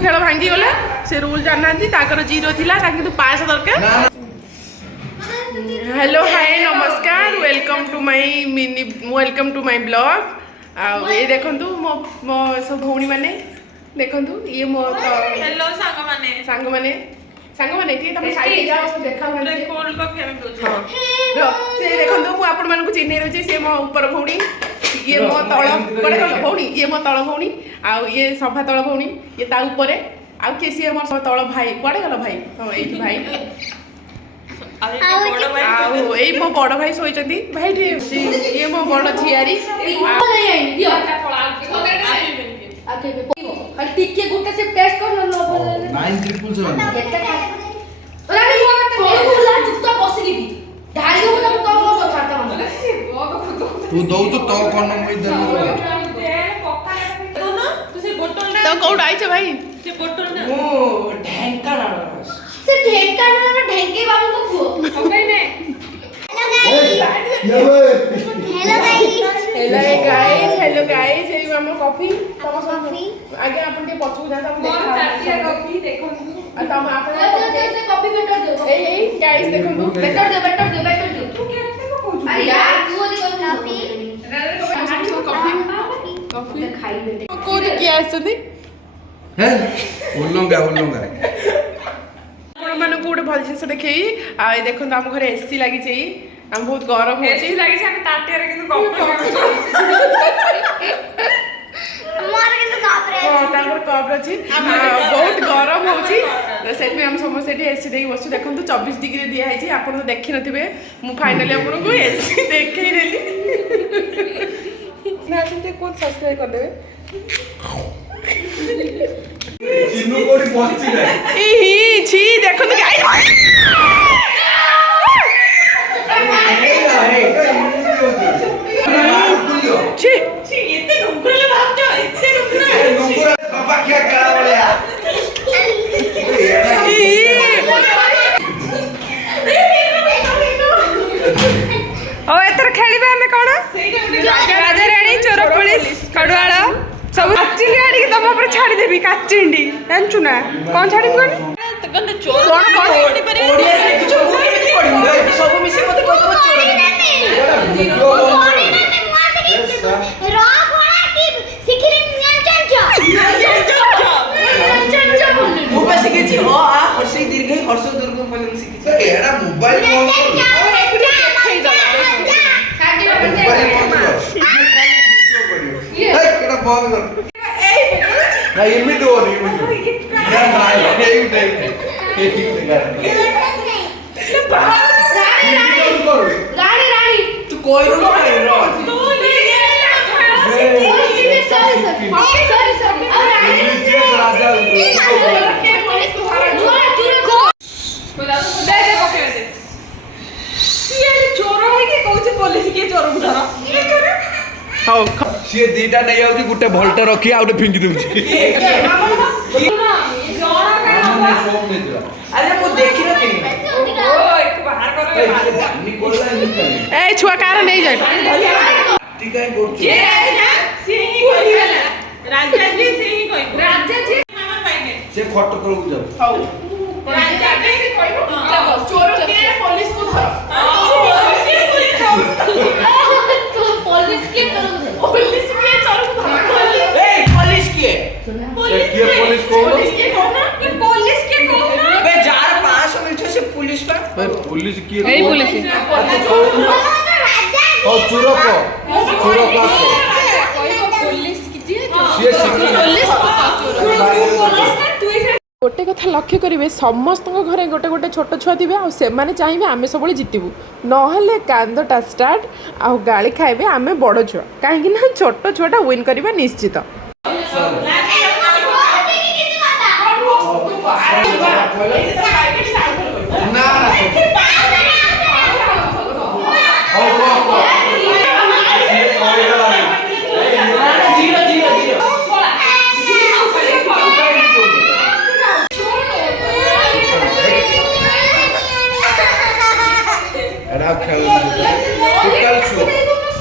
खेल भांगी गले से रूल जानना ताकर जीरो थिला किंतु 500 दरकार। हेलो हाय नमस्कार वेलकम टू माय ब्लॉग। ये देखंतु मो सब भौणी माने देखंतु ये मो हेलो सांग माने ठीक तम साइड जाओ देखा माने कोल को फेम दो। हां से देखंतु मु आपण मान को चिन्हे रहछि से मो ऊपर भौणी ये मो तळ पड़े गल भौणी ये मो तळ भौणी आ ये सभा तळ भौणी ये ता ऊपर आ के सी हमर सब तळ भाई पड़े गल भाई हां एई भाई ए मो बड़ भाई सोइचंदी भाई ये मो बड़ झियारी टिके गुटे से टेस्ट कर लो 9777 रानी कोन बोला चुपचाप बसली भी ढाई को ना तो वो छाता हम तू दौ तो कोन में दे तो कोड आइछ भाई से बोतल ना ओ ढेंका ना से ढेंके बाबू को पुओ ओके ने हेलो गाइस ये हम कॉफी आगे अपन के पछू जा हम मोर चाटिया कॉफी देखो आ तम अपन से कॉफी बेटर दे ए गाइस देखो बेटर दे तू केते को पूछ अरे यार तू ओदी कॉफी खाई बेटे कोन किया आछथि हैं उल्लंगा आपण मन को गोटे भल जिंस देखई आ देखो हम घर एसी लागी छी हम बहुत गरम होची एसी लागि छ हम ताटिया रे किंतु कॉफी हमारे के तो काप रे हां तापर कप रछि बहुत गरम होची सेट में हम समस्त एटी एसी देई बसु देखंतु 24 डिग्री दिया है छी आपण तो देखि नथिबे मु फाइनली आपण को एसी देखै देली ना तुमते कोन सब्सक्राइब कर देबे चिन्नू कोडी पहुंची ना ई छी देखंतु गाइस छी एते नुंगुरले भाबजो एते नुंगुर बाबा क्या करा बड़िया ओ एतर खेलिबा हमें कोन राजा रानी चोर पुलिस कड़वाळ सब काचिंडी आडी तम ऊपर छाड़ी देबी काचिंडी जानछु ना कोन छाड़ी कोन गंद चोर कोन कोन परि ओडिया कुछ मुके में पड़ी सब मिसे मते को चोर शिखी हो आ हर्ष दीर्घ हर्ष दुर्ग पर्यंत शिखी एड़ा मोबाइल फोन ना इमिट हो नहीं रानी तू कोई रोल नहीं रो सी दीटा नहीं आउची गुटे भल्टा रखी आउटे फिंगी देउची अरे मु देखि न केनी ओ एक बाहर कर ए छुआ कार नहीं जाय ठीक है बोल जे से ही कोई राजा जी से ही कोई राजा जी मामा पाइने से खट तळु जाओ हां राजा जी से कोई चोर के पुलिस को धर पुलिस के पुलिस के चोर को धर ए पुलिस की पुलिस को ये पुलिस के को बे 4-5 मिनट से पुलिस पर पुलिस की ए पुलिस और चुरक पुलिस की जी सी पुलिस गोटे कथा लक्ष्य करेंगे समस्त घरे गोटे गोटे छोट छुआ थे आने चाहिए आम सब जितबू ना कांदटा स्टार्ट आ गाड़ी खाइबे आम बड़ छुआ कहीं छोट छुआटा विन करवा निश्चित।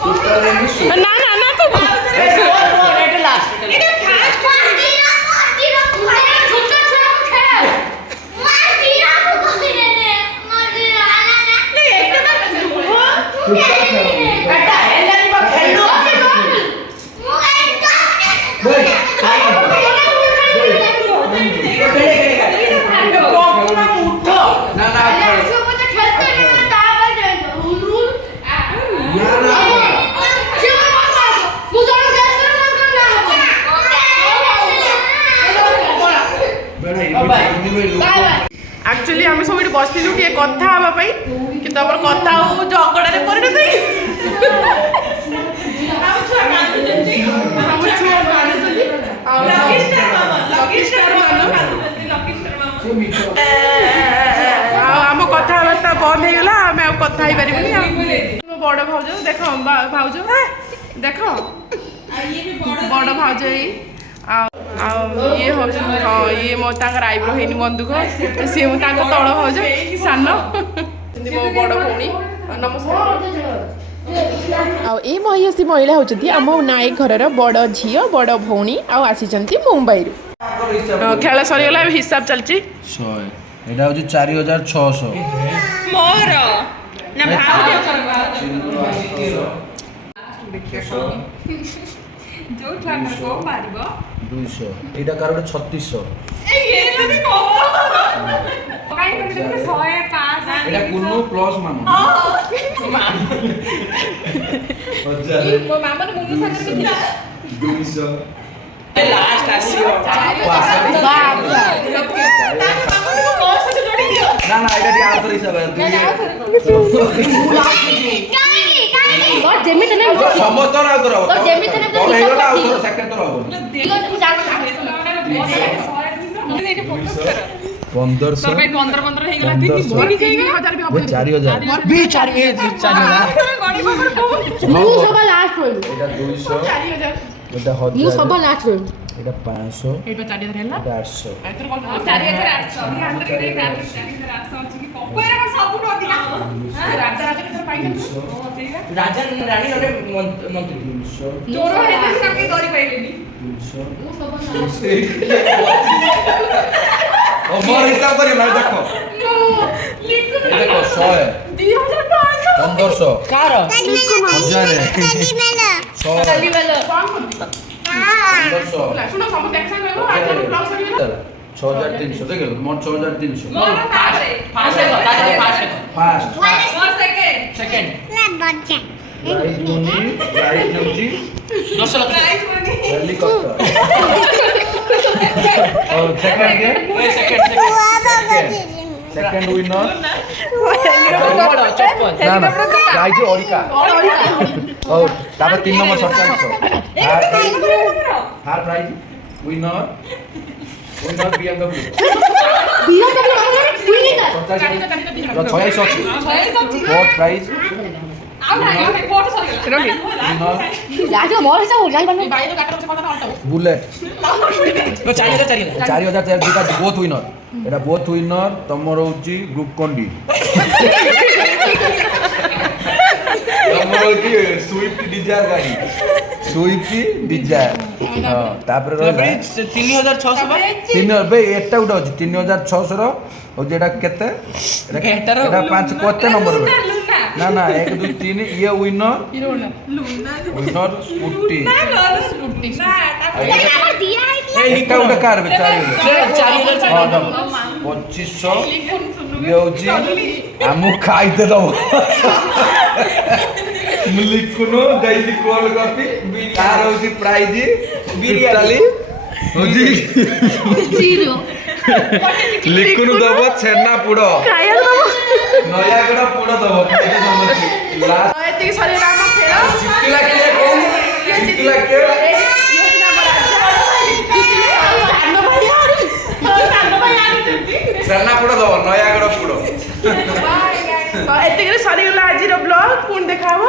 टोटल ना ना ना तो ଆକ୍ଚୁଆଲି ଆମେ ସବୁ ଏଠି ବସିଥିଲୁ ଟିକେ କଥା ହେବା ପାଇଁ କିନ୍ତୁ ଆମର କଥା ଆଉ ଝଗଡ଼ାରେ ପରିଣତ ହେଇ ଆଉ ଛୁଆ କାନ୍ଦୁଛନ୍ତି ଆମ ଛୁଆ କାନ୍ଦୁଛନ୍ତି ଆଉ ଲକିଷ୍ଟାର ମାମା କାନ୍ଦୁଛନ୍ତି ଲକିଷ୍ଟାର ମାମା ଆଉ ଆମ କଥାବାର୍ତ୍ତା ବନ୍ଦ ହେଇଗଲା ଆମେ ଆଉ କଥା ହେଇପାରିବୁନି ଆଉ ମୋ ବଡ଼ ଭାଉଜ ଦେଖ ଭାଉଜ ଦେଖ ବଡ଼ ଭାଉଜ ଏଇ ଆଉ ଇଏ ହେଉଛନ୍ତି ହଁ ଇଏ ମୋ ତାଙ୍କର ଆଇବ୍ରୋ ହେଇନି ବନ୍ଧୁକ ସିଏ ମୁଁ ତାଙ୍କ ତଳ ଭାଉଜ ସାନ ମୋ ବଡ଼ ଭଉଣୀ ନମସ୍କାର ଆଉ ଏ ମହିଷୀ ମହିଳା ହେଉଛନ୍ତି ଆମ ନାୟକ ଘରର ବଡ଼ ଝିଅ ବଡ଼ ଭଉଣୀ ଆଉ ଆସିଛନ୍ତି ମୁମ୍ବାଇରୁ ଖେଳ ସରିଗଲା ଏବେ ହିସାବ ଚାଲିଛି 100 ଏଇଟା ହଉଛି 4600 ମୋର ନା ଭାଉଜଙ୍କର ଯୋଉ ଛୁଆଙ୍କର କଣ ପାରିବ 200 ଏଇଟା କାର ଗୋଟେ 3600 ଏଇଟା କୁନୁ ପ୍ଲସ୍ ମାମା ଲାଷ୍ଟ ଆସିବ ନା ନା ଏଇଟା ଟିକେ ଆଉଥରେ ହିସାବ ଯେମିତି ନେବି ସମସ୍ତର ଆଉଥରେ ହବ ତ ଯେମିତି ନେବି ତୋର ହେଇଗଲା ଆଉଥରେ ସେକେଣ୍ଡ ଥର ହବ 1500 ହେଇଗଲା 3000 ବି ହବ 4000 ମୁଁ ସବା ଲାଷ୍ଟ ରହିଲି ଏଇଟା 200 4000 ଏଇଟା ମୁଁ 1000 ସବା ଲାଷ୍ଟ ରହିଲି ଏଇଟା 500 ଏଇଟା 4000 ହେଲା ଏଇଟା 800 ରାଜା ରାଣୀ ଗୋଟେ ମନ୍ତ୍ରୀ 200 ମୋର ହିସାବ କରିବ ନା ଦେଖ ଦେଖ 100 1500 କାର 1000 ଶୁଣ ସମସ୍ତେ ଏକ୍ସାଇଟ୍ ହେବୁ ଆଜି ବ୍ଲଗ ସରିଗଲା 6300 ଦେଖ ମୋର 6300 ଫାଷ୍ଟ ଫାଷ୍ଟ ସେକେଣ୍ଡ ପ୍ରାଇଜ ହଉଛି 10 ଲକ୍ଷ ହେଲିକପ୍ଟର और सेकंड के सेकंड विनर ना ना प्राइज ओरिका और तापर 3 नंबर 4700 हार प्राइज विनर विनर BMW तो 600 फोर्थ प्राइज ରାଜ ମୋର ହିସାବ ଜାଣିପାରୁନି बुलेट 4000 4000 দুটা বোথ উইনর এটা বোথ উইনর তোমার হচ্ছে গ্রুপ কন্ডি তোমার হচ্ছে সুইফট ডিজায়ার গাড়ি সুইফট ডিজায়ার হ্যাঁ তারপরে রহিলা 3600 তিন বে এটা গোটা আছে 3600 র হচ্ছে এটা কেতে এটা 5 কত নম্বর না না 1 2 3 ইয়ে উইনর উইনর স্কুটি একটা গোটা কার বে 4000 ହଁ ଦବ 2500 ଇଏ ହଉଛି ଆମକୁ ଖାଇତେ ଦବ ମୁଁ ଲିଖୁନୁ ଡେଲି କଲ୍ କରିବି ତାର ହଉଛି ପ୍ରାଇଜ ବିରିୟାନୀ ହଉଛି ଲିଖୁନୁ ଦବ ଛେନା ପୋଡ଼ ନୟାଗଡ଼ ପୋଡ଼ ଦବ ଏତିକି ସରିଗଲା ଆମ ଖେଳ ଜିତିଲା କିଏ କହୁନୁ ଜିତିଲା କିଏ ଛେନା ପୋଡ଼ ଦବ ନୟାଗଡ଼ ପୋଡ଼ ଏତିକିରେ ସରିଗଲା ଆଜିର ବ୍ଲଗ ପୁଣି ଦେଖା ହବ